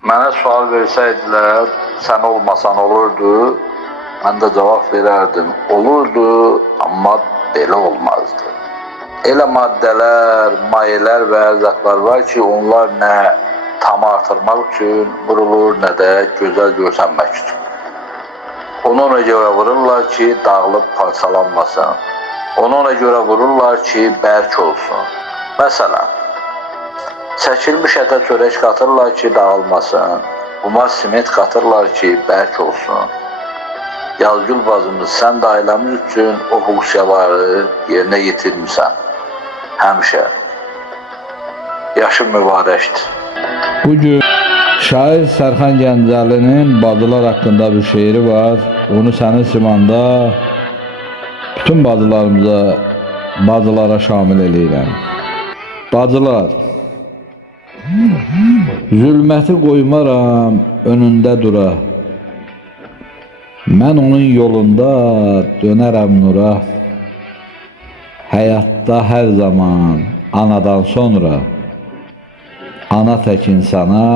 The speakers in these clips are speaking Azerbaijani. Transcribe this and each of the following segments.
Mənə sual versəydilər, sən olmasan olurdu, mən də cavab verərdim. Olurdu, amma belə olmazdı. Elə maddələr, mayelər və ərzaqlar var ki, onlar nə tamı artırmaq üçün vurulur, nə də gözəl görsənmək üçün. Onu ona görə vururlar ki, dağılıb parçalanmasın. Onu ona görə vururlar ki, bərk olsun. Məsələn, çəkilmiş ətə çörək qatırlar ki, dağılmasın. Qumar siment qatırlar ki, bərk olsun. Yazgül bacımız, sən də ailəmiz üçün o huqusiyaları yerinə yetirmirsən. Həmişə. Yaşın mübarəkdir. Bugün şair Sərxan Gəncəlinin bacılar haqqında bir şeiri var. Onu sənin simanda bütün bacılara şamil eləyirəm. Bacılar, zülməti qoymaram önündə dura. Mən onun yolunda dönərəm nura. Həyatda hər zaman anadan sonra ana tək insana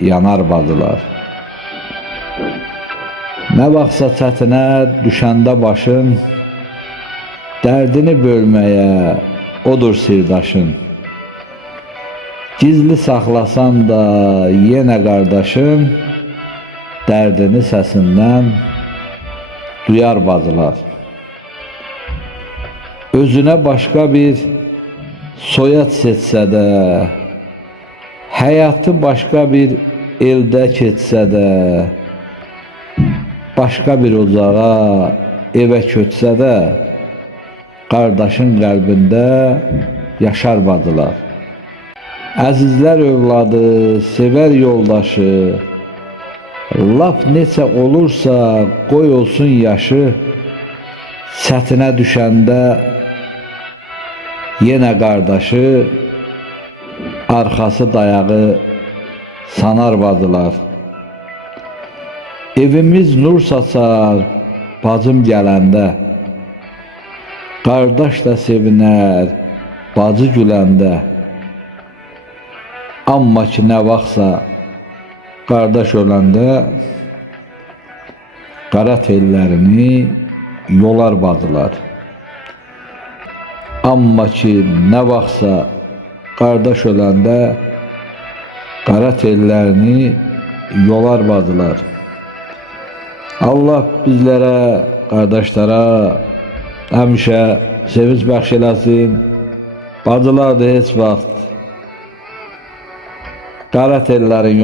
yanar bacılar. Nə vaxtsa çətinə düşəndə başın, dərdini bölməyə odur sirdaşın. Gizli saxlasan da yenə qardaşın, dərdini səsindən duyar bacılar. Özünə başqa bir soyad seçsə də, həyatı başqa bir eldə keçsə də, başqa bir ocağa, evə köçsə də, qardaşın qəlbində yaşar bacılar. Əzizlər övladı, sevər yoldaşı, laf neçə olursa qoy olsun yaşı, çətinə düşəndə yenə qardaşı, arxası dayağı sanar bacılar. Evimiz nur saçar bacım gələndə, qardaş da sevinər bacı güləndə. Amma ki nə vaxtsa qardaş öləndə, qara tellərini yolar bacılar. Amma ki nə vaxtsa qardaş öləndə, qara tellərini yolar bacılar. Allah bizlərə, qardaşlara həmişə sevinç bəxş eləsin. Bacılar da heç vaxt qara tellərin